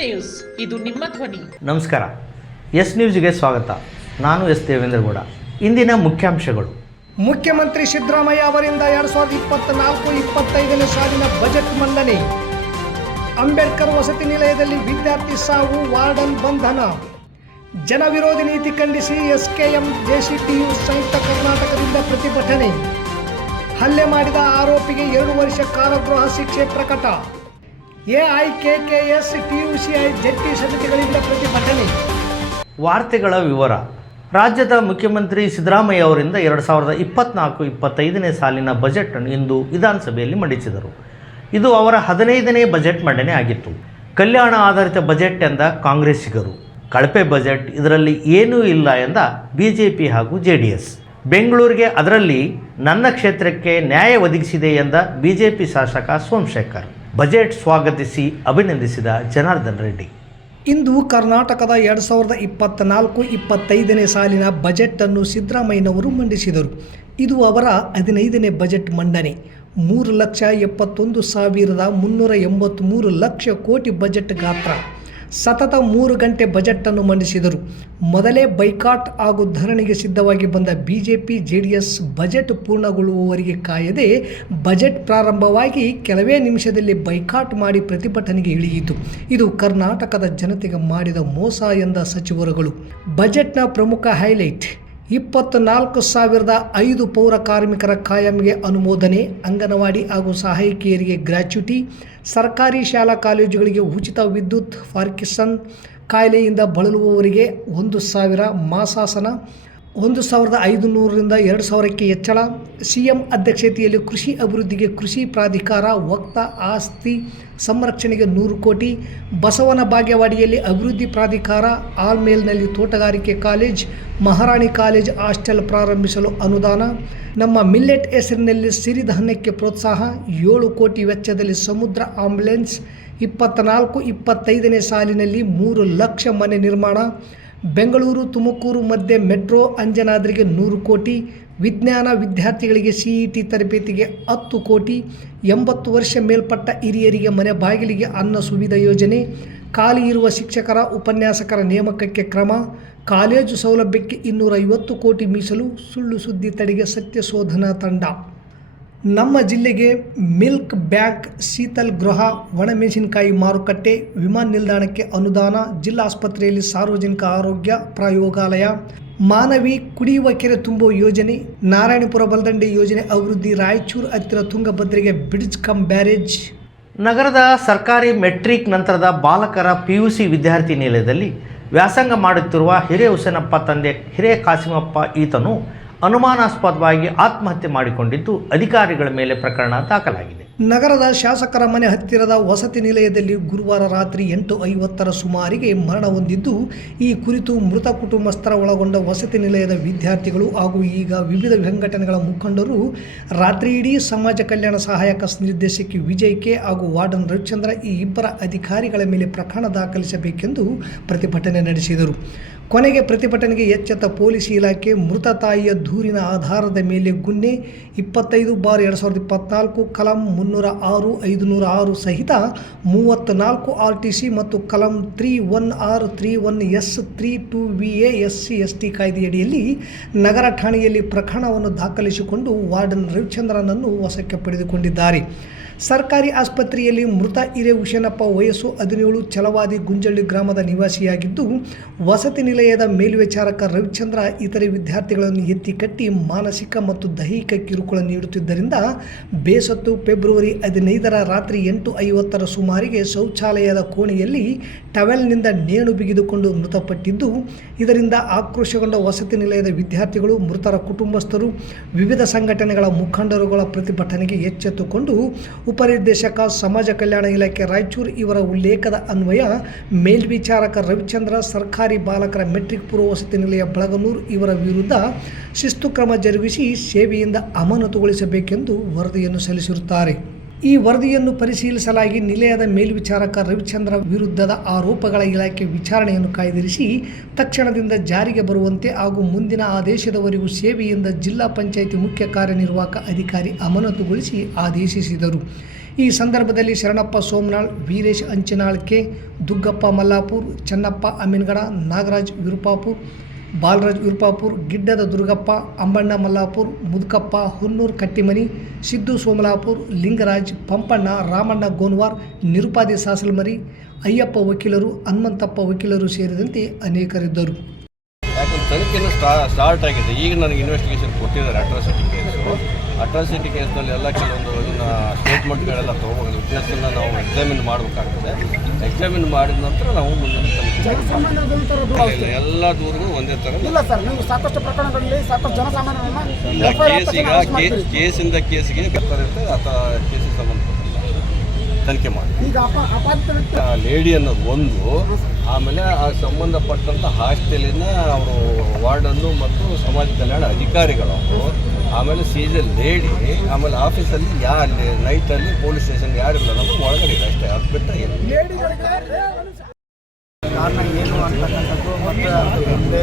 News, ಇದು ನಿಮ್ಮ ಧ್ವನಿ. ನಮಸ್ಕಾರ. ಎಸ್ ನ್ಯೂಸ್ಗೆ ಸ್ವಾಗತ. ನಾನು ಎಸ್ ದೇವೇಂದ್ರಗೌಡ. ಇಂದಿನ ಮುಖ್ಯಾಂಶಗಳು. ಮುಖ್ಯಮಂತ್ರಿ ಸಿದ್ದರಾಮಯ್ಯ ಅವರಿಂದ 2024-25ನೇ ಸಾಲಿನ ಬಜೆಟ್ ಮಂಡನೆ. ಅಂಬೇಡ್ಕರ್ ವಸತಿ ನಿಲಯದಲ್ಲಿ ವಿದ್ಯಾರ್ಥಿ ಸಾವು, ವಾರ್ಡನ್ ಬಂಧನ. ಜನವಿರೋಧಿ ನೀತಿ ಖಂಡಿಸಿ ಎಸ್ಕೆಎಂ ಜೆಸಿಟಿಯು ಸಂಯುಕ್ತ ಕರ್ನಾಟಕದಿಂದ ಪ್ರತಿಭಟನೆ. ಹಲ್ಲೆ ಮಾಡಿದ ಆರೋಪಿಗೆ 2 ವರ್ಷ ಕಾರಾಗೃಹ ಶಿಕ್ಷೆ ಪ್ರಕಟ. ಎಐಕೆಕೆಎಸ್ ಟಿಯುಸಿಐ ಜಂಟಿ ಸಮಿತಿಗಳಿಂದ ಪ್ರತಿಭಟನೆ. ವಾರ್ತೆಗಳ ವಿವರ. ರಾಜ್ಯದ ಮುಖ್ಯಮಂತ್ರಿ ಸಿದ್ದರಾಮಯ್ಯ ಅವರಿಂದ 2024-25ನೇ ಸಾಲಿನ ಬಜೆಟ್ ಅನ್ನು ಇಂದು ವಿಧಾನಸಭೆಯಲ್ಲಿ ಮಂಡಿಸಿದರು. ಇದು ಅವರ 15ನೇ ಬಜೆಟ್ ಮಂಡನೆ ಆಗಿತ್ತು. ಕಲ್ಯಾಣ ಆಧಾರಿತ ಬಜೆಟ್ ಎಂದ ಕಾಂಗ್ರೆಸ್ಸಿಗರು, ಕಳಪೆ ಬಜೆಟ್, ಇದರಲ್ಲಿ ಏನೂ ಇಲ್ಲ ಎಂದ ಬಿಜೆಪಿ ಹಾಗೂ ಜೆಡಿಎಸ್. ಬೆಂಗಳೂರಿಗೆ, ಅದರಲ್ಲಿ ನನ್ನ ಕ್ಷೇತ್ರಕ್ಕೆ ನ್ಯಾಯ ಒದಗಿಸಿದೆ ಎಂದ ಬಿಜೆಪಿ ಶಾಸಕ ಸೋಮಶೇಖರ್ ಬಜೆಟ್ ಸ್ವಾಗತಿಸಿ ಅಭಿನಂದಿಸಿದ ಜನಾರ್ದನ್ ರೆಡ್ಡಿ. ಇಂದು ಕರ್ನಾಟಕದ 2024-25ನೇ ಸಾಲಿನ ಬಜೆಟ್ ಅನ್ನು ಸಿದ್ದರಾಮಯ್ಯನವರು ಮಂಡಿಸಿದರು. ಇದು ಅವರ 15ನೇ ಬಜೆಟ್ ಮಂಡನೆ. 3,71,383 ಲಕ್ಷ ಕೋಟಿ ಬಜೆಟ್ ಗಾತ್ರ. ಸತತ 3 ಗಂಟೆ ಬಜೆಟ್ ಅನ್ನು ಮಂಡಿಸಿದರು. ಮೊದಲೇ ಬೈಕಾಟ್ ಹಾಗೂ ಧರಣಿಗೆ ಸಿದ್ಧವಾಗಿ ಬಂದ ಬಿಜೆಪಿ ಜೆಡಿಎಸ್ ಬಜೆಟ್ ಪೂರ್ಣಗೊಳ್ಳುವವರೆಗೆ ಕಾಯದೆ ಬಜೆಟ್ ಪ್ರಾರಂಭವಾಗಿ ಕೆಲವೇ ನಿಮಿಷದಲ್ಲಿ ಬೈಕಾಟ್ ಮಾಡಿ ಪ್ರತಿಭಟನೆಗೆ ಇಳಿಯಿತು. ಇದು ಕರ್ನಾಟಕದ ಜನತೆಗೆ ಮಾಡಿದ ಮೋಸ ಎಂದ ಸಚಿವರುಗಳು. ಬಜೆಟ್ನ ಪ್ರಮುಖ ಹೈಲೈಟ್: 24,005 ಪೌರ ಕಾರ್ಮಿಕರ ಕಾಯಂಗೆ ಅನುಮೋದನೆ, ಅಂಗನವಾಡಿ ಹಾಗೂ ಸಹಾಯಕಿಯರಿಗೆ ಗ್ರ್ಯಾಚ್ಯುಟಿ, ಸರ್ಕಾರಿ ಶಾಲಾ ಕಾಲೇಜುಗಳಿಗೆ ಉಚಿತ ವಿದ್ಯುತ್, ಪಾರ್ಕಿನ್ಸನ್ ಕಾಯಿಲೆಯಿಂದ ಬಳಲುವವರಿಗೆ 1,000 ಮಾಸಾಸನ, 1,500ರಿಂದ 2,000ಕ್ಕೆ ಹೆಚ್ಚಳ. ಸಿಎಂ ಅಧ್ಯಕ್ಷತೆಯಲ್ಲಿ ಕೃಷಿ ಅಭಿವೃದ್ಧಿಗೆ ಕೃಷಿ ಪ್ರಾಧಿಕಾರ, ವಕ್ತ ಆಸ್ತಿ ಸಂರಕ್ಷಣೆಗೆ 100 ಕೋಟಿ. ಬಸವನ ಬಾಗೇವಾಡಿಯಲ್ಲಿ ಅಭಿವೃದ್ಧಿ ಪ್ರಾಧಿಕಾರ, ಆಲ್ಮೇಲ್ನಲ್ಲಿ ತೋಟಗಾರಿಕೆ ಕಾಲೇಜ್, ಮಹಾರಾಣಿ ಕಾಲೇಜ್ ಹಾಸ್ಟೆಲ್ ಪ್ರಾರಂಭಿಸಲು ಅನುದಾನ. ನಮ್ಮ ಮಿಲ್ಲೆಟ್ ಹೆಸರಿನಲ್ಲಿ ಸಿರಿಧಾನ್ಯಕ್ಕೆ ಪ್ರೋತ್ಸಾಹ. 7 ಕೋಟಿ ವೆಚ್ಚದಲ್ಲಿ ಸಮುದ್ರ ಆಂಬ್ಯುಲೆನ್ಸ್. 24-25ನೇ ಸಾಲಿನಲ್ಲಿ 3 ಲಕ್ಷ ಮನೆ ನಿರ್ಮಾಣ. ಬೆಂಗಳೂರು ತುಮಕೂರು ಮಧ್ಯೆ ಮೆಟ್ರೋ. ಅಂಜನಾದ್ರಿಗೆ 100 ಕೋಟಿ. ವಿಜ್ಞಾನ ವಿದ್ಯಾರ್ಥಿಗಳಿಗೆ ಸಿಇಟಿ ತರಬೇತಿಗೆ 10 ಕೋಟಿ. 80 ವರ್ಷ ಮೇಲ್ಪಟ್ಟ ಹಿರಿಯರಿಗೆ ಮನೆ ಬಾಗಿಲಿಗೆ ಅನ್ನ ಸುವಿಧಾ ಯೋಜನೆ. ಖಾಲಿ ಇರುವ ಶಿಕ್ಷಕರ, ಉಪನ್ಯಾಸಕರ ನೇಮಕಕ್ಕೆ ಕ್ರಮ. ಕಾಲೇಜು ಸೌಲಭ್ಯಕ್ಕೆ 250 ಕೋಟಿ ಮೀಸಲು. ಸುಳ್ಳು ಸುದ್ದಿ ತಡೆಗೆ ಸತ್ಯ ಶೋಧನಾ ತಂಡ. ನಮ್ಮ ಜಿಲ್ಲೆಗೆ ಮಿಲ್ಕ್ ಬ್ಯಾಂಕ್, ಶೀತಲ್ ಗೃಹ, ಒಣಮೆಣಸಿನಕಾಯಿ ಮಾರುಕಟ್ಟೆ, ವಿಮಾನ ನಿಲ್ದಾಣಕ್ಕೆ ಅನುದಾನ. ಜಿಲ್ಲಾಸ್ಪತ್ರೆಯಲ್ಲಿ ಸಾರ್ವಜನಿಕ ಆರೋಗ್ಯ ಪ್ರಯೋಗಾಲಯ. ಮಾನವಿ ಕುಡಿಯುವ ಕೆರೆ ತುಂಬುವ ಯೋಜನೆ. ನಾರಾಯಣಪುರ ಬಲದಂಡೆ ಯೋಜನೆ ಅಭಿವೃದ್ಧಿ. ರಾಯಚೂರು ಹತ್ತಿರ ತುಂಗಭದ್ರೆಗೆ ಬ್ರಿಡ್ಜ್ ಕಮ್ ಬ್ಯಾರೇಜ್. ನಗರದ ಸರ್ಕಾರಿ ಮೆಟ್ರಿಕ್ ನಂತರದ ಬಾಲಕರ ಪಿಯುಸಿ ವಿದ್ಯಾರ್ಥಿ ನಿಲಯದಲ್ಲಿ ವ್ಯಾಸಂಗ ಮಾಡುತ್ತಿರುವ ಹಿರೇಹುಸೇನಪ್ಪ ತಂದೆ ಹಿರೇ ಕಾಸಿಮಪ್ಪ ಈತನು ಅನುಮಾನಾಸ್ಪದವಾಗಿ ಆತ್ಮಹತ್ಯೆ ಮಾಡಿಕೊಂಡಿದ್ದು ಅಧಿಕಾರಿಗಳ ಮೇಲೆ ಪ್ರಕರಣ ದಾಖಲಾಗಿದೆ. ನಗರದ ಶಾಸಕರ ಮನೆ ಹತ್ತಿರದ ವಸತಿ ನಿಲಯದಲ್ಲಿ ಗುರುವಾರ ರಾತ್ರಿ 8:50 ಸುಮಾರಿಗೆ ಮರಣ ಹೊಂದಿದ್ದು, ಈ ಕುರಿತು ಮೃತ ಕುಟುಂಬಸ್ಥರ ಒಳಗೊಂಡ ವಸತಿ ನಿಲಯದ ವಿದ್ಯಾರ್ಥಿಗಳು ಹಾಗೂ ಈಗ ವಿವಿಧ ಸಂಘಟನೆಗಳ ಮುಖಂಡರು ರಾತ್ರಿ ಇಡೀ ಸಮಾಜ ಕಲ್ಯಾಣ ಸಹಾಯಕ ನಿರ್ದೇಶಕಿ ವಿಜಯ್ ಕೆ ಹಾಗೂ ವಾರ್ಡನ್ ರವಿಚಂದ್ರ ಈ ಇಬ್ಬರ ಅಧಿಕಾರಿಗಳ ಮೇಲೆ ಪ್ರಕರಣ ದಾಖಲಿಸಬೇಕೆಂದು ಪ್ರತಿಭಟನೆ ನಡೆಸಿದರು. ಕೊನೆಗೆ ಪ್ರತಿಭಟನೆಗೆ ಎಚ್ಚೆತ್ತ ಪೊಲೀಸ್ ಇಲಾಖೆ ಮೃತ ತಾಯಿಯ ದೂರಿನ ಆಧಾರದ ಮೇಲೆ ಗುನ್ನೆ 25/2024 ಕಲಂ 306, 506 ಸಹಿತ 34 RTC ಮತ್ತು ಕಲಂ 316, 31S, 32VA SC/ST ಕಾಯ್ದೆಯಡಿಯಲ್ಲಿ ನಗರ ಠಾಣೆಯಲ್ಲಿ ಪ್ರಕರಣವನ್ನು ದಾಖಲಿಸಿಕೊಂಡು ವಾರ್ಡನ್ ರವಿಚಂದ್ರನನ್ನು ವಶಕ್ಕೆ ಪಡೆದುಕೊಂಡಿದ್ದಾರೆ. ಸರ್ಕಾರಿ ಆಸ್ಪತ್ರೆಯಲ್ಲಿ ಮೃತ ಹಿರೇಹುಸೇನಪ್ಪ ವಯಸ್ಸು 17, ಛಲವಾದಿ ಗುಂಜಳ್ಳಿ ಗ್ರಾಮದ ನಿವಾಸಿಯಾಗಿದ್ದು, ವಸತಿ ನಿಲಯದ ಮೇಲ್ವಿಚಾರಕ ರವಿಚಂದ್ರ ಇತರೆ ವಿದ್ಯಾರ್ಥಿಗಳನ್ನು ಎತ್ತಿ ಕಟ್ಟಿ ಮಾನಸಿಕ ಮತ್ತು ದೈಹಿಕ ಕಿರುಕುಳ ನೀಡುತ್ತಿದ್ದರಿಂದ ಬೇಸತ್ತು ಫೆಬ್ರವರಿ 15ರ ರಾತ್ರಿ 8:50 ಸುಮಾರಿಗೆ ಶೌಚಾಲಯದ ಕೋಣೆಯಲ್ಲಿ ಟವೆಲ್ನಿಂದ ನೇಣು ಬಿಗಿದುಕೊಂಡು ಮೃತಪಟ್ಟಿದ್ದು, ಇದರಿಂದ ಆಕ್ರೋಶಗೊಂಡ ವಸತಿ ನಿಲಯದ ವಿದ್ಯಾರ್ಥಿಗಳು, ಮೃತರ ಕುಟುಂಬಸ್ಥರು, ವಿವಿಧ ಸಂಘಟನೆಗಳ ಮುಖಂಡರುಗಳ ಪ್ರತಿಭಟನೆಗೆ ಎಚ್ಚೆತ್ತುಕೊಂಡು ಉಪನಿರ್ದೇಶಕ ಸಮಾಜ ಕಲ್ಯಾಣ ಇಲಾಖೆ ರಾಯಚೂರು ಇವರ ಉಲ್ಲೇಖದ ಅನ್ವಯ ಮೇಲ್ವಿಚಾರಕ ರವಿಚಂದ್ರ, ಸರ್ಕಾರಿ ಬಾಲಕರ ಮೆಟ್ರಿಕ್ ಪೂರ್ವ ವಸತಿ ನಿಲಯ ಬಳಗನೂರು ಇವರ ವಿರುದ್ಧ ಶಿಸ್ತು ಕ್ರಮ ಜರುಗಿಸಿ ಸೇವೆಯಿಂದ ಅಮಾನತುಗೊಳಿಸಬೇಕೆಂದು ವರದಿಯನ್ನು ಸಲ್ಲಿಸಿರುತ್ತಾರೆ. ಈ ವರದಿಯನ್ನು ಪರಿಶೀಲಿಸಲಾಗಿ ನಿಲಯದ ಮೇಲ್ವಿಚಾರಕ ರವಿಚಂದ್ರ ವಿರುದ್ಧದ ಆರೋಪಗಳ ಇಲಾಖೆ ವಿಚಾರಣೆಯನ್ನು ಕಾಯ್ದಿರಿಸಿ ತಕ್ಷಣದಿಂದ ಜಾರಿಗೆ ಬರುವಂತೆ ಹಾಗೂ ಮುಂದಿನ ಆದೇಶದವರೆಗೂ ಸೇವೆಯಿಂದ ಜಿಲ್ಲಾ ಪಂಚಾಯಿತಿ ಮುಖ್ಯ ಕಾರ್ಯನಿರ್ವಾಹಕ ಅಧಿಕಾರಿ ಅಮಾನತುಗೊಳಿಸಿ ಆದೇಶಿಸಿದರು. ಈ ಸಂದರ್ಭದಲ್ಲಿ ಶರಣಪ್ಪ ಸೋಮನಾಳ್, ವೀರೇಶ್ ಅಂಚಿನಾಳ್ಕೆ, ದುಗ್ಗಪ್ಪ ಮಲ್ಲಾಪುರ್, ಚನ್ನಪ್ಪ ಅಮೀನ್ಗಡ, ನಾಗರಾಜ್ ವಿರುಪಾಪುರ್, ಬಾಲರಾಜ್ ವಿರುಪಾಪುರ್, ಗಿಡ್ಡದ ದುರ್ಗಪ್ಪ, ಅಂಬಣ್ಣ ಮಲ್ಲಾಪುರ್, ಮುದುಕಪ್ಪ, ಹುನ್ನೂರು ಕಟ್ಟಿಮನಿ, ಸಿದ್ದು ಸೋಮಲಾಪುರ್, ಲಿಂಗರಾಜ್, ಪಂಪಣ್ಣ, ರಾಮಣ್ಣ ಗೋನ್ವಾರ್, ನಿರುಪಾದಿ ಸಾಸಲಮರಿ, ಅಯ್ಯಪ್ಪ ವಕೀಲರು, ಹನುಮಂತಪ್ಪ ವಕೀಲರು ಸೇರಿದಂತೆ ಅನೇಕರಿದ್ದರು. ಯಾಕಂದ್ರೆ ತನಿಖೆನೂ ಸ್ಟಾರ್ಟ್ ಆಗಿದೆ. ಈಗ ನನಗೆ ಇನ್ವೆಸ್ಟಿಗೇಷನ್ ಕೊಟ್ಟಿದ್ದಾರೆ ಅಟ್ರಾಸಿಟಿ ಕೇಸ್ನಲ್ಲಿ ಎಲ್ಲ ಕೆಲವೊಂದು ಇದನ್ನು ಸ್ಟೇಟ್ಮೆಂಟ್ಗಳೆಲ್ಲ ತೊಗೋಬೋದು. ವಿಟ್ನೆಸ್ಸನ್ನು ನಾವು ಎಕ್ಸಾಮಿನ್ ಮಾಡಬೇಕಾಗ್ತದೆ. ಎಕ್ಸಾಮಿನ್ ಮಾಡಿದ ನಂತರ ನಾವು ಮುಂದಿನ ತನಿಖೆ ಎಲ್ಲ ದೂರುಗಳು ಒಂದೇ ಥರ ಇಲ್ಲ ಸರ್. ನೀವು ಸಾಕಷ್ಟು ಪ್ರಕರಣಗಳಲ್ಲಿ ಸಾಕಷ್ಟು ಜನಸಾಮಾನ್ಯರನ್ನ ಕೇಸಿಂದ ಕೇಸಿಗೆ ಇರ್ತದೆ ಅಥವಾ ಕೇಸಿಗೆ ಸಂಬಂಧಪಟ್ಟ ತನಿಖೆ ಮಾಡಿ. ಈಗ ಅಪಾತ್ರ ಲೇಡಿ ಅನ್ನೋದು ಒಂದು, ಆಮೇಲೆ ಆ ಸಂಬಂಧಪಟ್ಟಂಥ ಹಾಸ್ಟೆಲಿನ ಅವರು ವಾರ್ಡನ್ನು ಮತ್ತು ಸಮಾಜ ಕಲ್ಯಾಣ ಅಧಿಕಾರಿಗಳು ಅವರು, ಆಮೇಲೆ ಸೀಸನ್ ಲೇಡಿ, ಆಮೇಲೆ ಆಫೀಸಲ್ಲಿ ಅಲ್ಲಿ ನೈಟಲ್ಲಿ ಪೊಲೀಸ್ ಸ್ಟೇಷನ್ ಯಾರಿಲ್ಲ ಅನ್ನೋದು ಒಳಗಡೆ ಇದೆ ಅಷ್ಟೇ. ಅದು ಬಿಟ್ಟು ಕಾರಣ ಏನು ಅಂತಕ್ಕಂಥದ್ದು ಮತ್ತು ಮುಂದೆ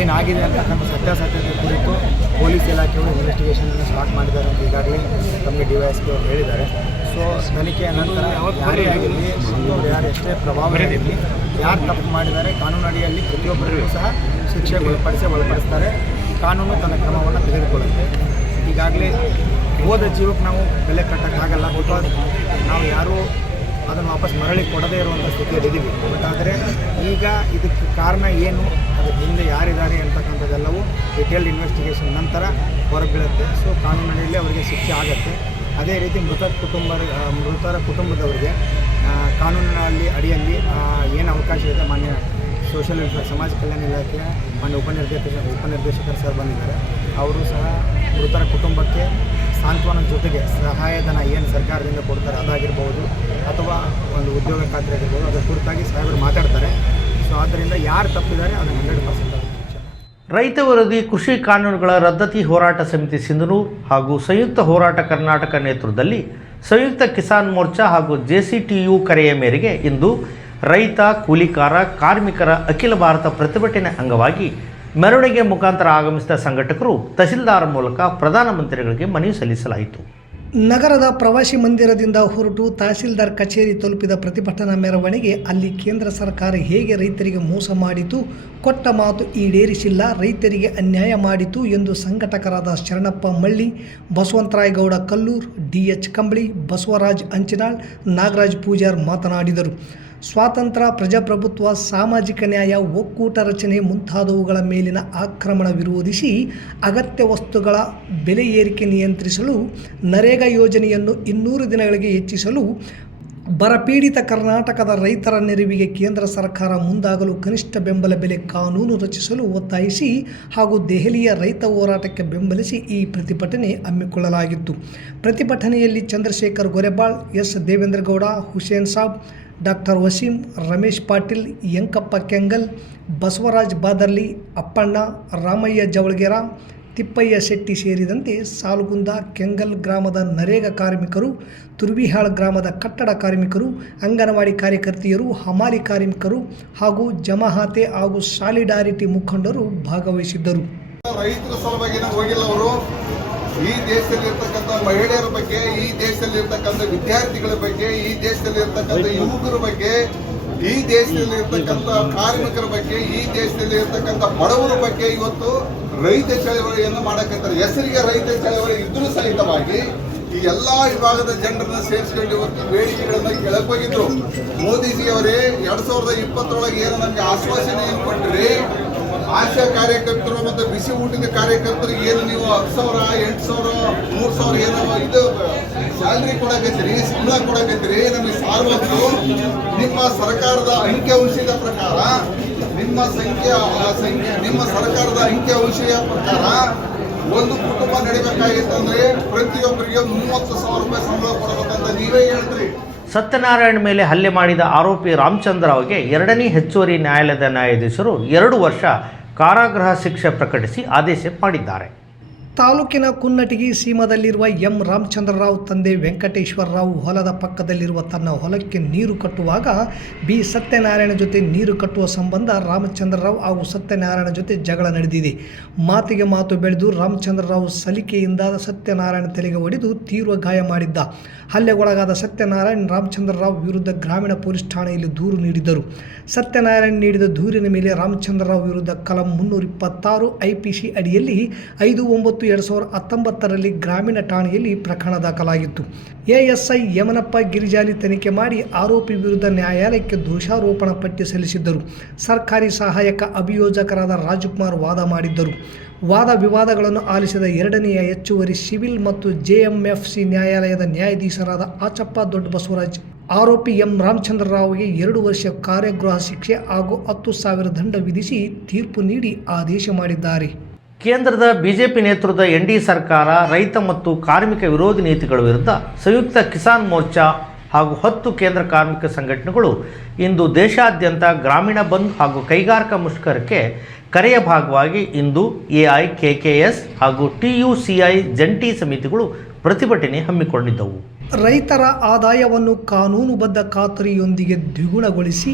ಏನಾಗಿದೆ ಅಂತಕ್ಕಂಥ ಸತ್ಯಾಸತ್ಯತೆ ಕುರಿತು ಪೊಲೀಸ್ ಇಲಾಖೆಯವರು ಇನ್ವೆಸ್ಟಿಗೇಷನನ್ನು ಸ್ಟಾರ್ಟ್ ಮಾಡಿದ್ದಾರೆ ಅಂತ ಈಗಾಗಲೇ ತಮಗೆ DYSP ಅವರು ಹೇಳಿದ್ದಾರೆ. ಸೊ ತನಿಖೆಯ ನಂತರ ಯಾರೇ ಆಗಿರಲಿ ಮತ್ತು ಯಾರು ಎಷ್ಟೇ ಪ್ರಭಾವ ಇರಲಿ, ಯಾರು ತಪ್ಪು ಮಾಡಿದ್ದಾರೆ ಕಾನೂನು ಅಡಿಯಲ್ಲಿ ಪ್ರತಿಯೊಬ್ಬರಿಗೂ ಸಹ ಶಿಕ್ಷೆಗೆ ಒಳಪಡಿಸ್ತಾರೆ. ಕಾನೂನು ತನ್ನ ಕ್ರಮವನ್ನು ತೆಗೆದುಕೊಳ್ಳುತ್ತೆ. ಈಗಾಗಲೇ ಹೋದ ಜೀವಕ್ಕೆ ನಾವು ಬೆಲೆ ಕಟ್ಟೋಕ್ಕಾಗಲ್ಲ. ಬಿಕಾಸ್ ನಾವು ಯಾರೂ ಅದನ್ನು ವಾಪಸ್ ಮರಳಿ ಕೊಡದೇ ಇರುವಂಥ ಸ್ಥಿತಿಯಲ್ಲಿದ್ದೀವಿ. ಬಟ್ ಆದರೆ ಈಗ ಇದಕ್ಕೆ ಕಾರಣ ಏನು, ಅದರ ಹಿಂದೆ ಯಾರಿದ್ದಾರೆ ಅಂತಕ್ಕಂಥದ್ದೆಲ್ಲವೂ ಡಿಟೇಲ್ಡ್ ಇನ್ವೆಸ್ಟಿಗೇಷನ್ ನಂತರ ಹೊರಬೀಳುತ್ತೆ. ಸೊ ಕಾನೂನಿನಲ್ಲಿ ಅವರಿಗೆ ಶಿಕ್ಷೆ ಆಗುತ್ತೆ. ಅದೇ ರೀತಿ ಮೃತರ ಕುಟುಂಬದವರಿಗೆ ಕಾನೂನಿನಲ್ಲಿ ಅಡಿಯಲ್ಲಿ ಏನು ಅವಕಾಶ ಇದೆ, ಮಾನ್ಯ ಸೋಷಿಯಲ್ ವೆಲ್ಫೇರ್ ಸಮಾಜ ಕಲ್ಯಾಣ ಇಲಾಖೆಯ ಮಾನ್ಯ ಉಪನಿರ್ದೇಶಕರು ಸರ್ ಬಂದಿದ್ದಾರೆ. ಅವರು ಸಹ ಮೃತರ ಕುಟುಂಬಕ್ಕೆ ಸಾಂತ್ವನ ಜೊತೆಗೆ ಸಹಾಯಧನ ಏನು ಸರ್ಕಾರದಿಂದ ಕೊಡ್ತಾರೆ ಅದಾಗಿರ್ಬೋದು ಅಥವಾ ಒಂದು ಉದ್ಯೋಗ ಖಾತ್ರಿ ಆಗಿರ್ಬೋದು, ಅದರ ಕುರಿತಾಗಿ ಸಾಹೇಬರು ಮಾತಾಡ್ತಾರೆ. ಸೊ ಆದ್ದರಿಂದ ಯಾರು ತಪ್ಪಿದ್ದಾರೆ ಅದನ್ನು 100% ರೈತ ವಿರೋಧಿ ಕೃಷಿ ಕಾನೂನುಗಳ ರದ್ದತಿ ಹೋರಾಟ ಸಮಿತಿ ಸಿಂಧನೂರು ಹಾಗೂ ಸಂಯುಕ್ತ ಹೋರಾಟ ಕರ್ನಾಟಕ ನೇತೃತ್ವದಲ್ಲಿ ಸಂಯುಕ್ತ ಕಿಸಾನ್ ಮೋರ್ಚಾ ಹಾಗೂ JCTU ಕರೆಯ ಮೇರೆಗೆ ಇಂದು ರೈತ, ಕೂಲಿಕಾರ, ಕಾರ್ಮಿಕರ ಅಖಿಲ ಭಾರತ ಪ್ರತಿಭಟನೆ ಅಂಗವಾಗಿ ಮೆರವಣಿಗೆ ಮುಖಾಂತರ ಆಗಮಿಸಿದ ಸಂಘಟಕರು ತಹಸೀಲ್ದಾರ್ ಮೂಲಕ ಪ್ರಧಾನಮಂತ್ರಿಗಳಿಗೆ ಮನವಿ ಸಲ್ಲಿಸಲಾಯಿತು. ನಗರದ ಪ್ರವಾಸಿ ಮಂದಿರದಿಂದ ಹೊರಟು ತಹಸೀಲ್ದಾರ್ ಕಚೇರಿ ತಲುಪಿದ ಪ್ರತಿಭಟನಾ ಮೆರವಣಿಗೆ ಅಲ್ಲಿ ಕೇಂದ್ರ ಸರ್ಕಾರ ಹೇಗೆ ರೈತರಿಗೆ ಮೋಸ ಮಾಡಿತು, ಕೊಟ್ಟ ಮಾತು ಈಡೇರಿಸಿಲ್ಲ, ರೈತರಿಗೆ ಅನ್ಯಾಯ ಮಾಡಿತು ಎಂದು ಸಂಘಟಕರಾದ ಶರಣಪ್ಪ ಮಳ್ಳಿ, ಬಸವಂತರಾಯ ಗೌಡ ಕಲ್ಲೂರ್, DH ಕಂಬಳಿ, ಬಸವರಾಜ್ ಅಂಚಿನಾಳ್, ನಾಗರಾಜ್ ಪೂಜಾರ್ ಮಾತನಾಡಿದರು. ಸ್ವಾತಂತ್ರ್ಯ, ಪ್ರಜಾಪ್ರಭುತ್ವ, ಸಾಮಾಜಿಕ ನ್ಯಾಯ, ಒಕ್ಕೂಟ ರಚನೆ ಮುಂತಾದವುಗಳ ಮೇಲಿನ ಆಕ್ರಮಣ ವಿರೋಧಿಸಿ ಅಗತ್ಯ ವಸ್ತುಗಳ ಬೆಲೆ ಏರಿಕೆ ನಿಯಂತ್ರಿಸಲು, ನರೇಗಾ ಯೋಜನೆಯನ್ನು 200 ದಿನಗಳಿಗೆ ಹೆಚ್ಚಿಸಲು, ಬರಪೀಡಿತ ಕರ್ನಾಟಕದ ರೈತರ ನೆರವಿಗೆ ಕೇಂದ್ರ ಸರ್ಕಾರ ಮುಂದಾಗಲು ಕನಿಷ್ಠ ಬೆಂಬಲ ಬೆಲೆ ಕಾನೂನು ರಚಿಸಲು ಒತ್ತಾಯಿಸಿ ಹಾಗೂ ದೆಹಲಿಯ ರೈತ ಹೋರಾಟಕ್ಕೆ ಬೆಂಬಲಿಸಿ ಈ ಪ್ರತಿಭಟನೆ ಹಮ್ಮಿಕೊಳ್ಳಲಾಗಿತ್ತು. ಪ್ರತಿಭಟನೆಯಲ್ಲಿ ಚಂದ್ರಶೇಖರ್ ಗೊರೆಬಾಳ್, S ದೇವೇಂದ್ರಗೌಡ, ಹುಸೇನ್ ಸಾಬ್, ಡಾಕ್ಟರ್ ವಸೀಂ, ರಮೇಶ್ ಪಾಟೀಲ್, ಯಂಕಪ್ಪ ಕೆಂಗಲ್, ಬಸವರಾಜ್ ಬಾದರ್ಲಿ, ಅಪ್ಪಣ್ಣ, ರಾಮಯ್ಯ ಜವಳಗೆರ, ತಿಪ್ಪಯ್ಯ ಶೆಟ್ಟಿ ಸೇರಿದಂತೆ ಸಾಲುಗುಂದ, ಕೆಂಗಲ್ ಗ್ರಾಮದ ನರೇಗಾ ಕಾರ್ಮಿಕರು, ತುರ್ವಿಹಾಳ್ ಗ್ರಾಮದ ಕಟ್ಟಡ ಕಾರ್ಮಿಕರು, ಅಂಗನವಾಡಿ ಕಾರ್ಯಕರ್ತೆಯರು, ಹಮಾಲಿ ಕಾರ್ಮಿಕರು ಹಾಗೂ ಜಮಾಹತೆ ಹಾಗೂ ಸಾಲಿಡಾರಿಟಿ ಮುಖಂಡರು ಭಾಗವಹಿಸಿದ್ದರು. ರೈತರ ಸಲುವಾಗಿ ಹೋಗಿಲ್ಲ ಅವರು. ಈ ದೇಶದಲ್ಲಿರ್ತಕ್ಕಂಥ ಮಹಿಳೆಯರ ಬಗ್ಗೆ, ಈ ದೇಶದಲ್ಲಿರ್ತಕ್ಕಂಥ ವಿದ್ಯಾರ್ಥಿಗಳ ಬಗ್ಗೆ, ಈ ದೇಶದಲ್ಲಿರ್ತಕ್ಕಂಥ ಯುವಕರ ಬಗ್ಗೆ, ಈ ದೇಶದಲ್ಲಿರ್ತಕ್ಕಂಥ ಕಾರ್ಮಿಕರ ಬಗ್ಗೆ, ಈ ದೇಶದಲ್ಲಿರ್ತಕ್ಕಂಥ ಬಡವರ ಬಗ್ಗೆ ಇವತ್ತು ರೈತ ಚಳವಳಿಯನ್ನು ಮಾಡಕತ್ತಾರೆ. ಹೆಸರಿಗೆ ರೈತ ಚಳವಳಿ ಇದ್ರೂ ಸಹಿತವಾಗಿ ಈ ಎಲ್ಲಾ ವಿಭಾಗದ ಜನರನ್ನ ಸೇರಿಸಿಕೊಂಡು ಇವತ್ತು ಬೇಡಿಕೆಗಳನ್ನ ಕೆಳಕೋಗಿದ್ರು. ಮೋದಿಜಿಯವರೇ 2020 ಏನು ನಮಗೆ ಆಶ್ವಾಸನೆಯನ್ನು ಕೊಟ್ಟರೆ, ಆಶಾ ಕಾರ್ಯಕರ್ತರು ಮತ್ತು ಬಿಸಿ ಊಟದ ಕಾರ್ಯಕರ್ತರಿಗೆ ಏನು ನೀವು 10,000, 8,000, 3,000 ಏನೋ ಇದು ಸ್ಯಾಲ್ರಿ ಕೊಡಕತ್ತೀರಿ, ಸಂಬಳ ಕೊಡಕತ್ತೀರಿ, ನಮಗೆ ಸಾರ್ವತ್ತು ನಿಮ್ಮ ಸರ್ಕಾರದ ಅಂಕಿಅಂಶದ ಪ್ರಕಾರ, ನಿಮ್ಮ ಸರ್ಕಾರದ ಅಂಕಿಅಂಶದ ಪ್ರಕಾರ ಒಂದು ಕುಟುಂಬ ನಡಿಬೇಕಾಗಿತ್ತಂದ್ರೆ ಪ್ರತಿಯೊಬ್ಬರಿಗೆ 30,000 ರೂಪಾಯಿ ಸಂಬಳ ಕೊಡಬೇಕಂತ ನೀವೇ ಹೇಳ್ತೀರಿ. ಸತ್ಯನಾರಾಯಣ ಮೇಲೆ ಹಲ್ಲೆ ಮಾಡಿದ ಆರೋಪಿ ರಾಮಚಂದ್ರ ಅವರಿಗೆ 2ನೇ ಹೆಚ್ಚುವರಿ ನ್ಯಾಯಾಲಯದ ನ್ಯಾಯಾಧೀಶರು 2 ವರ್ಷ ಕಾರಾಗೃಹ ಶಿಕ್ಷೆ ಪ್ರಕಟಿಸಿ ಆದೇಶ ಮಾಡಿದ್ದಾರೆ. ತಾಲೂಕಿನ ಕುನ್ನಟಗಿ ಸೀಮದಲ್ಲಿರುವ ಎಂ ರಾಮಚಂದ್ರರಾವ್ ತಂದೆ ವೆಂಕಟೇಶ್ವರರಾವ್ ಹೊಲದ ಪಕ್ಕದಲ್ಲಿರುವ ತನ್ನ ಹೊಲಕ್ಕೆ ನೀರು ಕಟ್ಟುವಾಗ ಬಿ ಸತ್ಯನಾರಾಯಣ ಜೊತೆ ನೀರು ಕಟ್ಟುವ ಸಂಬಂಧ ರಾಮಚಂದ್ರರಾವ್ ಹಾಗೂ ಸತ್ಯನಾರಾಯಣ ಜೊತೆ ಜಗಳ ನಡೆದಿದೆ. ಮಾತಿಗೆ ಮಾತು ಬೆಳೆದು ರಾಮಚಂದ್ರರಾವ್ ಸಲಿಕೆಯಿಂದ ಸತ್ಯನಾರಾಯಣ ತಲೆಗೆ ಹೊಡೆದು ತೀವ್ರ ಗಾಯ ಮಾಡಿದ್ದ. ಹಲ್ಲೆಗೊಳಗಾದ ಸತ್ಯನಾರಾಯಣ್ ರಾಮಚಂದ್ರರಾವ್ ವಿರುದ್ಧ ಗ್ರಾಮೀಣ ಪೊಲೀಸ್ ಠಾಣೆಯಲ್ಲಿ ದೂರು ನೀಡಿದ್ದರು. ಸತ್ಯನಾರಾಯಣ್ ನೀಡಿದ ದೂರಿನ ಮೇಲೆ ರಾಮಚಂದ್ರರಾವ್ ವಿರುದ್ಧ ಕಲಂ 326 IPC ಅಡಿಯಲ್ಲಿ 5/9/2019 ಗ್ರಾಮೀಣ ಠಾಣೆಯಲ್ಲಿ ಪ್ರಕರಣ ದಾಖಲಾಗಿತ್ತು. ASI ಯಮನಪ್ಪ ಗಿರಿಜಾಲಿ ತನಿಖೆ ಮಾಡಿ ಆರೋಪಿ ವಿರುದ್ಧ ನ್ಯಾಯಾಲಯಕ್ಕೆ ದೋಷಾರೋಪಣಾ ಪಟ್ಟಿ ಸಲ್ಲಿಸಿದ್ದರು. ಸರ್ಕಾರಿ ಸಹಾಯಕ ಅಭಿಯೋಜಕರಾದ ರಾಜಕುಮಾರ್ ವಾದ ಮಾಡಿದ್ದರು. ವಾದ ವಿವಾದಗಳನ್ನು ಆಲಿಸಿದ ಎರಡನೆಯ ಹೆಚ್ಚುವರಿ ಸಿವಿಲ್ ಮತ್ತು JMFC ನ್ಯಾಯಾಲಯದ ನ್ಯಾಯಾಧೀಶರಾದ ಆಚಪ್ಪ ದೊಡ್ಡ ಬಸವರಾಜ್ ಆರೋಪಿ ಎಂ ರಾಮಚಂದ್ರರಾವ್ಗೆ 2 ವರ್ಷ ಕಾರಾಗೃಹ ಶಿಕ್ಷೆ ಹಾಗೂ 10,000 ದಂಡ ವಿಧಿಸಿ ತೀರ್ಪು ನೀಡಿ ಆದೇಶ ಮಾಡಿದ್ದಾರೆ. ಕೇಂದ್ರದ ಬಿಜೆಪಿ ನೇತೃತ್ವದ NDA ಸರ್ಕಾರ ರೈತ ಮತ್ತು ಕಾರ್ಮಿಕ ವಿರೋಧಿ ನೀತಿಗಳ ವಿರುದ್ಧ ಸಂಯುಕ್ತ ಕಿಸಾನ್ ಮೋರ್ಚಾ ಹಾಗೂ 10 ಕೇಂದ್ರ ಕಾರ್ಮಿಕ ಸಂಘಟನೆಗಳು ಇಂದು ದೇಶಾದ್ಯಂತ ಗ್ರಾಮೀಣ ಬಂದ್ ಹಾಗೂ ಕೈಗಾರಿಕಾ ಮುಷ್ಕರಕ್ಕೆ ಕರೆಯ ಭಾಗವಾಗಿ ಇಂದು AIKKS ಹಾಗೂ TUCI ಜಂಟಿ ಸಮಿತಿಗಳು ಪ್ರತಿಭಟನೆ ಹಮ್ಮಿಕೊಂಡಿದ್ದವು. ರೈತರ ಆದಾಯವನ್ನು ಕಾನೂನುಬದ್ಧ ಖಾತರಿಯೊಂದಿಗೆ ದ್ವಿಗುಣಗೊಳಿಸಿ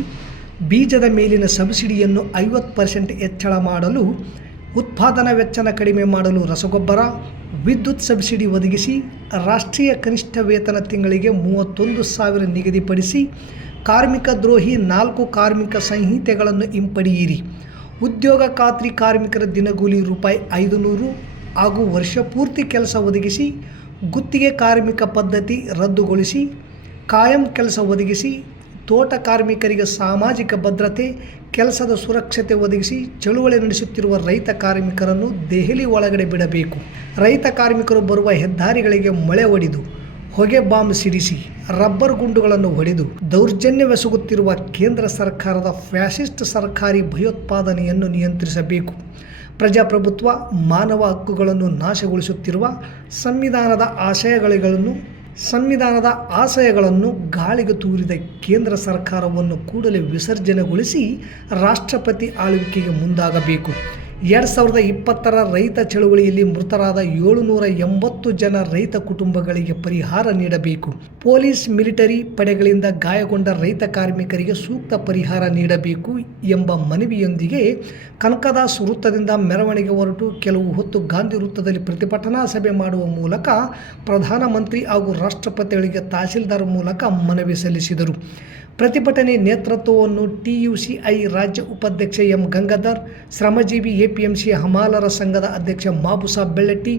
ಬೀಜದ ಮೇಲಿನ ಸಬ್ಸಿಡಿಯನ್ನು 50% ಹೆಚ್ಚಳ ಮಾಡಲು, ಉತ್ಪಾದನಾ ವೆಚ್ಚನ ಕಡಿಮೆ ಮಾಡಲು ರಸಗೊಬ್ಬರ, ವಿದ್ಯುತ್ ಸಬ್ಸಿಡಿ ಒದಗಿಸಿ, ರಾಷ್ಟ್ರೀಯ ಕನಿಷ್ಠ ವೇತನ ತಿಂಗಳಿಗೆ 31,000 ನಿಗದಿಪಡಿಸಿ, ಕಾರ್ಮಿಕ ದ್ರೋಹಿ 4 ಕಾರ್ಮಿಕ ಸಂಹಿತೆಗಳನ್ನು ಹಿಂಪಡೆಯಿರಿ, ಉದ್ಯೋಗ ಖಾತ್ರಿ ಕಾರ್ಮಿಕರ ದಿನಗೂಲಿ ₹500 ಹಾಗೂ ವರ್ಷಪೂರ್ತಿ ಕೆಲಸ ಒದಗಿಸಿ, ಗುತ್ತಿಗೆ ಕಾರ್ಮಿಕ ಪದ್ಧತಿ ರದ್ದುಗೊಳಿಸಿ, ಕಾಯಂ ಕೆಲಸ ಒದಗಿಸಿ, ತೋಟ ಕಾರ್ಮಿಕರಿಗೆ ಸಾಮಾಜಿಕ ಭದ್ರತೆ, ಕೆಲಸದ ಸುರಕ್ಷತೆ ಒದಗಿಸಿ ಚಳುವಳಿ ನಡೆಸುತ್ತಿರುವ ರೈತ ಕಾರ್ಮಿಕರನ್ನು ದೆಹಲಿ ಒಳಗಡೆ ಬಿಡಬೇಕು. ರೈತ ಕಾರ್ಮಿಕರು ಬರುವ ಹೆದ್ದಾರಿಗಳಿಗೆ ಮೊಳೆ ಹೊಡೆದು, ಹೊಗೆ ಬಾಂಬ್ ಸಿಡಿಸಿ, ರಬ್ಬರ್ ಗುಂಡುಗಳನ್ನು ಹೊಡೆದು ದೌರ್ಜನ್ಯವೆಸಗುತ್ತಿರುವ ಕೇಂದ್ರ ಸರ್ಕಾರದ ಫ್ಯಾಸಿಸ್ಟ್ ಸರ್ಕಾರಿ ಭಯೋತ್ಪಾದನೆಯನ್ನು ನಿಯಂತ್ರಿಸಬೇಕು. ಪ್ರಜಾಪ್ರಭುತ್ವ, ಮಾನವ ಹಕ್ಕುಗಳನ್ನು ನಾಶಗೊಳಿಸುತ್ತಿರುವ ಸಂವಿಧಾನದ ಆಶಯಗಳನ್ನು ಗಾಳಿಗೆ ತೂರಿದ ಕೇಂದ್ರ ಸರ್ಕಾರವನ್ನು ಕೂಡಲೇ ವಿಸರ್ಜನೆಗೊಳಿಸಿ ರಾಷ್ಟ್ರಪತಿ ಆಳ್ವಿಕೆಗೆ ಮುಂದಾಗಬೇಕು. 2020ರ ರೈತ ಚಳವಳಿಯಲ್ಲಿ ಮೃತರಾದ 780 ಜನ ರೈತ ಕುಟುಂಬಗಳಿಗೆ ಪರಿಹಾರ ನೀಡಬೇಕು. ಪೊಲೀಸ್, ಮಿಲಿಟರಿ ಪಡೆಗಳಿಂದ ಗಾಯಗೊಂಡ ರೈತ ಕಾರ್ಮಿಕರಿಗೆ ಸೂಕ್ತ ಪರಿಹಾರ ನೀಡಬೇಕು ಎಂಬ ಮನವಿಯೊಂದಿಗೆ ಕನಕದಾಸ್ ವೃತ್ತದಿಂದ ಮೆರವಣಿಗೆ ಹೊರಟು ಕೆಲವು ಹೊತ್ತು ಗಾಂಧಿ ವೃತ್ತದಲ್ಲಿ ಪ್ರತಿಭಟನಾ ಸಭೆ ಮಾಡುವ ಮೂಲಕ ಪ್ರಧಾನಮಂತ್ರಿ ಹಾಗೂ ರಾಷ್ಟ್ರಪತಿಗಳಿಗೆ ತಹಸೀಲ್ದಾರ್ ಮೂಲಕ ಮನವಿ ಸಲ್ಲಿಸಿದರು. ಪ್ರತಿಭಟನೆ ನೇತೃತ್ವವನ್ನು TUCI ರಾಜ್ಯ ಉಪಾಧ್ಯಕ್ಷ ಎಂ ಗಂಗಾಧರ್, ಶ್ರಮಜೀವಿ APMC ಹಮಾಲರ ಸಂಘದ ಅಧ್ಯಕ್ಷ ಮಾಬುಸಾಬ್ ಬೆಳ್ಳಟ್ಟಿ,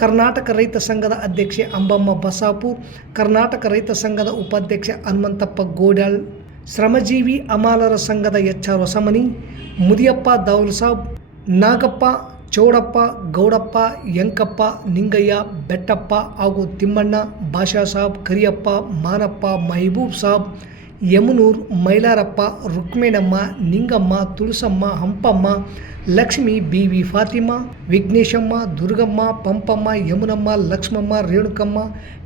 ಕರ್ನಾಟಕ ರೈತ ಸಂಘದ ಅಧ್ಯಕ್ಷೆ ಅಂಬಮ್ಮ ಬಸಾಪುರ್, ಕರ್ನಾಟಕ ರೈತ ಸಂಘದ ಉಪಾಧ್ಯಕ್ಷ ಹನುಮಂತಪ್ಪ ಗೋಡ್ಯಾಳ್, ಶ್ರಮಜೀವಿ ಹಮಾಲರ ಸಂಘದ HR ಹೊಸಮನಿ, ಮುದಿಯಪ್ಪ ದಾವುಲ್ಸಾಬ್, ನಾಗಪ್ಪ, ಚೌಡಪ್ಪ, ಗೌಡಪ್ಪ, ಯಂಕಪ್ಪ, ನಿಂಗಯ್ಯ, ಬೆಟ್ಟಪ್ಪ ಹಾಗೂ ತಿಮ್ಮಣ್ಣ, ಬಾಷಾ ಸಾಬ್, ಕರಿಯಪ್ಪ, ಮಾನಪ್ಪ, ಮಹಬೂಬ್ ಸಾಬ್, ಯಮುನೂರ್, ಮೈಲಾರಪ್ಪ, ರುಕ್ಮೇಣಮ್ಮ, ನಿಂಗಮ್ಮ, ತುಳಸಮ್ಮ, ಹಂಪಮ್ಮ, ಲಕ್ಷ್ಮಿ, BV ಫಾತಿಮಾ, ವಿಘ್ನೇಶಮ್ಮ, ದುರ್ಗಮ್ಮ, ಪಂಪಮ್ಮ, ಯಮುನಮ್ಮ, ಲಕ್ಷ್ಮಮ್ಮ, ರೇಣುಕಮ್ಮ,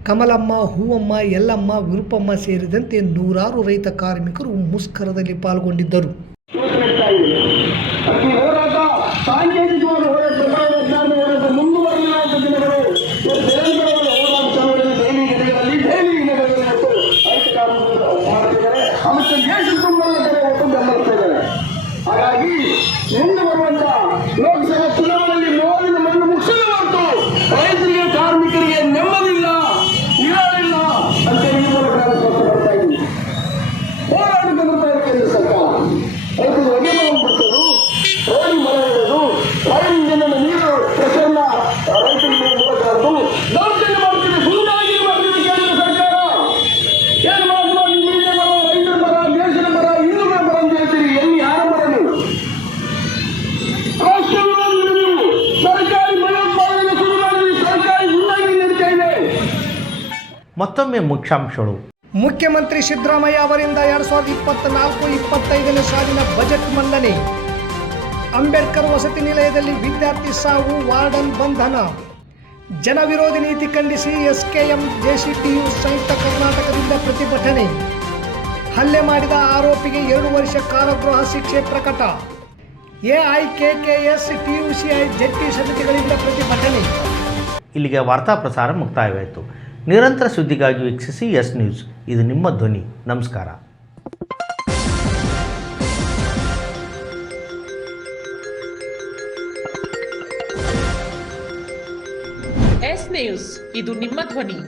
ಕಮಲಮ್ಮ, ಹೂವಮ್ಮ, ಯಲ್ಲಮ್ಮ, ವಿರುಪಮ್ಮ ಸೇರಿದಂತೆ ನೂರಾರು ರೈತ ಕಾರ್ಮಿಕರು ಮುಷ್ಕರದಲ್ಲಿ ಪಾಲ್ಗೊಂಡಿದ್ದರು. ಹಾಗಾಗಿ ಮುಂದೆ ಬರುವಂತ ಲೋಕಸಭಾ ಚುನಾವಣೆಯಲ್ಲಿ ಮೋದಿನ ಮಣ್ಣು ಮುಗಿಸಲು ಹೊರತು ರೈತರಿಗೆ, ಕಾರ್ಮಿಕರಿಗೆ ನೆಮ್ಮದಿಲ್ಲ, ಇರಲಿಲ್ಲ ಅಂತ ಈ ಮೂಲಕ ಬರ್ತಾ ಇದ್ದೀನಿ. ಹೋರಾಟಕ್ಕೆ ಬರ್ತಾ ಇದೆ ಕೇಂದ್ರ ಸರ್ಕಾರ. ರೈತರು ಹೊಗೆ ಬಿಡ್ತರು, ರೋಡಿ ಮರ ಇಡೋದು, ರೈಲಿನ ನೀರು ಪ್ರಸನ್ನ ರೈತರ ಮೇಲೆ ಮೂಲಕ ದೌರ್ಜನ್ಯ ಮಾಡ್ತಿದೆ, ಸುಂದರಾಗಿ ಮಾಡ್ತಿದೆ ಕೇಂದ್ರ ಸರ್ಕಾರ. ಏನು ಮಾಡುವ ರೈತರ ಮರ, ದೇಶದ ಮರ, ಹಿಂದೂಗಳ ಮರ ಅಂತ ಹೇಳ್ತೀರಿ. ಎಲ್ಲಿ ಯಾರ ಮರ ನೀವು? ಸರ್ಕಾರಿ ಭಯೋತ್ಪಾದನೆ ಶುರುವಾಗಿ ಸರ್ಕಾರಿ ಗುಂಡಾಗಿ ನಡೀತಾ ಇದೆ. ಮತ್ತೊಮ್ಮೆ ಮುಖ್ಯಾಂಶಗಳು. ಮುಖ್ಯಮಂತ್ರಿ ಸಿದ್ದರಾಮಯ್ಯ ಅವರಿಂದ 2024-25ನೇ ಸಾಲಿನ ಬಜೆಟ್ ಮಂಡನೆ. ಅಂಬೇಡ್ಕರ್ ವಸತಿ ನಿಲಯದಲ್ಲಿ ವಿದ್ಯಾರ್ಥಿ ಸಾವು, ವಾರ್ಡನ್ ಬಂಧನ. ಜನವಿರೋಧಿ ನೀತಿ ಖಂಡಿಸಿ SKM JCTU ಸಂಯುಕ್ತ ಕರ್ನಾಟಕದಿಂದ ಪ್ರತಿಭಟನೆ. ಹಲ್ಲೆ ಮಾಡಿದ ಆರೋಪಿಗೆ 2 ವರ್ಷ ಕಾರಾಗೃಹ ಶಿಕ್ಷೆ ಪ್ರಕಟ. AIKKS TUCI ಜಂಟಿ ಸಮಿತಿಗಳಿಂದ ಪ್ರತಿಭಟನೆ. ಇಲ್ಲಿಗೆ ವಾರ್ತಾ ಪ್ರಸಾರ ಮುಕ್ತಾಯವಾಯಿತು. ನಿರಂತರ ಸುದ್ದಿಗಾಗಿ ವೀಕ್ಷಿಸಿ ಎಸ್ ನ್ಯೂಸ್. ಇದು ನಿಮ್ಮ ಧ್ವನಿ. ನಮಸ್ಕಾರ. ಎಸ್ ನ್ಯೂಸ್, ಇದು ನಿಮ್ಮ ಧ್ವನಿ.